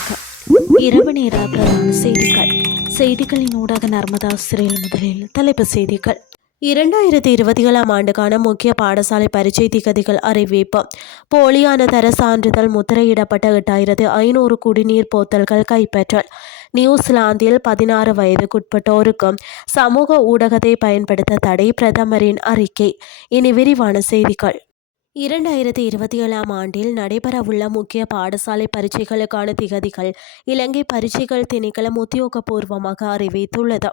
வணக்கம். இரவு நேர பிரதான செய்திகள். செய்திகளின் ஊடாக நர்மதா சிறையில் முதலில் தலைப்புச் செய்திகள். 2027 ஆண்டுக்கான முக்கிய பாடசாலை பரீட்சை திகதிகள் அறிவிப்பு. போலியான தர சான்றிதழ் முத்திரையிடப்பட்ட 8500 குடிநீர் போத்தல்கள் கைப்பற்றல். நியூசிலாந்தில் 16 வயதுக்குட்பட்டோருக்கு சமூக ஊடகத்தை பயன்படுத்த தடை, பிரதமரின் அறிக்கை. இனி விரிவான செய்திகள். 2027 ஆண்டில் நடைபெறவுள்ள முக்கிய பாடசாலை பரீட்சைகளுக்கான திகதிகள் இலங்கை பரீட்சைகள் திணைக்களம் உத்தியோகபூர்வமாக அறிவித்துள்ளது.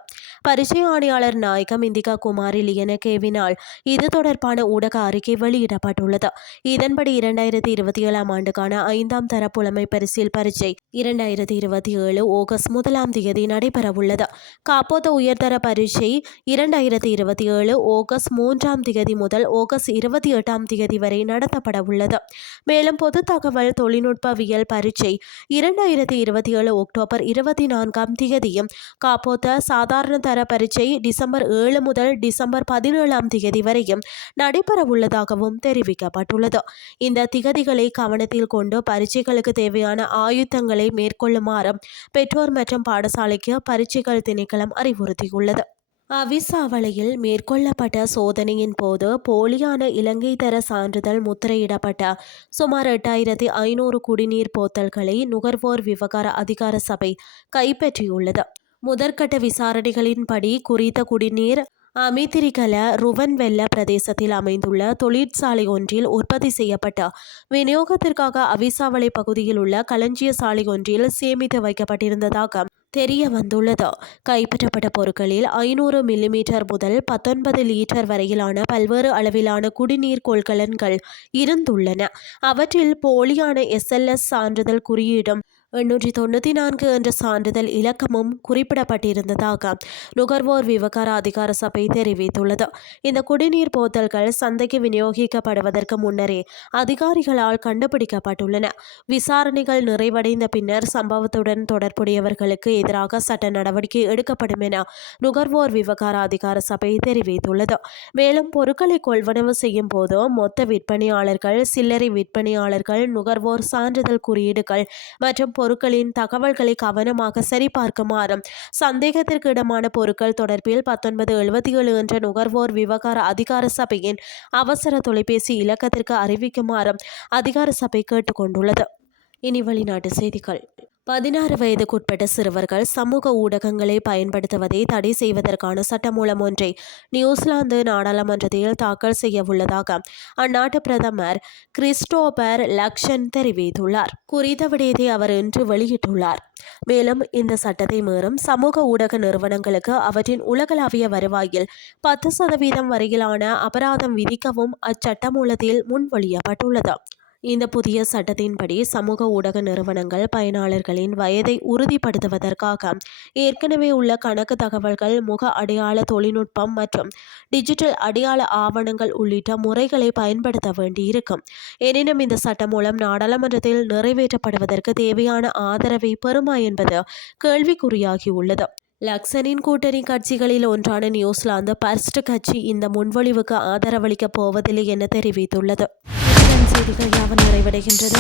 பரீட்சை ஆணையாளர் நாயகம் இந்திகா குமாரி லியனகேவினால் இது தொடர்பான ஊடக அறிக்கை வெளியிடப்பட்டுள்ளது. இதன்படி 2027 ஆண்டுக்கான 5ஆம் தர புலமை பரிசில் பரீட்சை 2027 ஆகஸ்ட் 1 நடைபெறவுள்ளது. காப்போத உயர்தர பரீட்சை 2027 ஆகஸ்ட் 3 முதல் ஆகஸ்ட் 28 வரை நடத்தப்பட உள்ளது. மேலும் பொது தகவல் தொழில்நுட்பவியல் பரீட்சை 2027 அக்டோபர் 24 காப்போத்த சாதாரண தர பரீட்சை டிசம்பர் 7 முதல் டிசம்பர் 17 வரையும் நடைபெற உள்ளதாகவும் தெரிவிக்கப்பட்டுள்ளது. இந்த திகதிகளை கவனத்தில் கொண்டு பரீட்சைகளுக்கு தேவையான ஆயுதங்களை மேற்கொள்ளுமாறு பெற்றோர் மற்றும் பாடசாலைக்கு பரீட்சைகள் திணைக்களம் அறிவுறுத்தியுள்ளது. அவிசாவளையில் மேற்கொள்ளப்பட்ட சோதனையின் போது போலியான இலங்கை தர சான்றிதழ் முத்திரையிடப்பட்ட சுமார் 8500 குடிநீர் போத்தல்களை நுகர்வோர் விவகார அதிகார சபை கைப்பற்றியுள்ளது. முதற்கட்ட விசாரணைகளின்படி குறித்த குடிநீர் அமித்திரிகல ருவன்வெல்ல பிரதேசத்தில் அமைந்துள்ள தொழிற்சாலை ஒன்றில் உற்பத்தி செய்யப்பட்ட விநியோகத்திற்காக அவிசாவளை பகுதியில் உள்ள களஞ்சிய சாலை ஒன்றில் சேமித்து வைக்கப்பட்டிருந்ததாக தெரிய வந்துள்ளது. கைப்பற்றப்பட்ட பொருட்களில் 500 மில்லிமீட்டர் முதல் 19 லிட்டர் வரையிலான பல்வேறு அளவிலான குடிநீர் கொள்கலன்கள் இருந்துள்ளன. அவற்றில் போலியான SLS சான்றிதழ் குறியீடும் 894 என்ற சான்றிதழ் இலக்கமும் குறிப்பிடப்பட்டிருந்ததாக நுகர்வோர் விவகார அதிகார சபை தெரிவித்துள்ளது. இந்த குடிநீர் போத்தல்கள் சந்தைக்கு விநியோகிக்கப்படுவதற்கு முன்னரே அதிகாரிகளால் கண்டுபிடிக்கப்பட்டுள்ளன. விசாரணைகள் நிறைவடைந்த பின்னர் சம்பவத்துடன் தொடர்புடையவர்களுக்கு எதிராக சட்ட நடவடிக்கை எடுக்கப்படும் என நுகர்வோர் விவகார அதிகார சபை தெரிவித்துள்ளது. மேலும் பொருட்களை கொள்வனவு செய்யும் போது மொத்த விற்பனையாளர்கள், சில்லறை விற்பனையாளர்கள், நுகர்வோர் சான்றிதழ் குறியீடுகள் மற்றும் பொருட்களின் தகவல்களை கவனமாக சரிபார்க்குமாறும், சந்தேகத்திற்கு இடமான பொருட்கள் தொடர்பில் 1977 என்ற நுகர்வோர் விவகார அதிகார சபையின் அவசர தொலைபேசி இலக்கத்திற்கு அறிவிக்குமாறும் அதிகார சபை கேட்டுக்கொண்டுள்ளது. இனி வெளிநாட்டு செய்திகள். 16 வயதுக்குட்பட்ட சிறுவர்கள் சமூக ஊடகங்களை பயன்படுத்துவதை தடை செய்வதற்கான சட்டமூலம் ஒன்றை நியூசிலாந்து நாடாளுமன்றத்தில் தாக்கல் செய்ய உள்ளதாக அந்நாட்டு பிரதமர் கிறிஸ்டோபர் லக்சன் தெரிவித்துள்ளார். குறித்த விடயத்தை அவர் இன்று வெளியிட்டுள்ளார். மேலும் இந்த சட்டத்தை மீறும் சமூக ஊடக நிறுவனங்களுக்கு அவற்றின் உலகளாவிய வருவாயில் 10% வரையிலான அபராதம் விதிக்கவும் அச்சட்டமூலத்தில் முன்மொழியப்பட்டுள்ளது. இந்த புதிய சட்டத்தின்படி சமூக ஊடக நிறுவனங்கள் பயனாளர்களின் வயதை உறுதிப்படுத்துவதற்காக ஏற்கனவே உள்ள கணக்கு தகவல்கள், முக அடையாள தொழில்நுட்பம் மற்றும் டிஜிட்டல் அடையாள ஆவணங்கள் உள்ளிட்ட முறைகளை பயன்படுத்த வேண்டியிருக்கும். எனினும் இந்த சட்டம் மூலம் நாடாளுமன்றத்தில் நிறைவேற்றப்படுவதற்கு தேவையான ஆதரவை பெறுமா என்பது கேள்விக்குறியாகியுள்ளது. லக்சனின் கூட்டணி கட்சிகளில் ஒன்றான நியூசிலாந்து பர்ஸ்ட் கட்சி இந்த முன்மொழிவுக்கு ஆதரவளிக்கப் போவதில்லை என தெரிவித்துள்ளது. செய்திகள் யாவும் நிறைவடைகின்றது.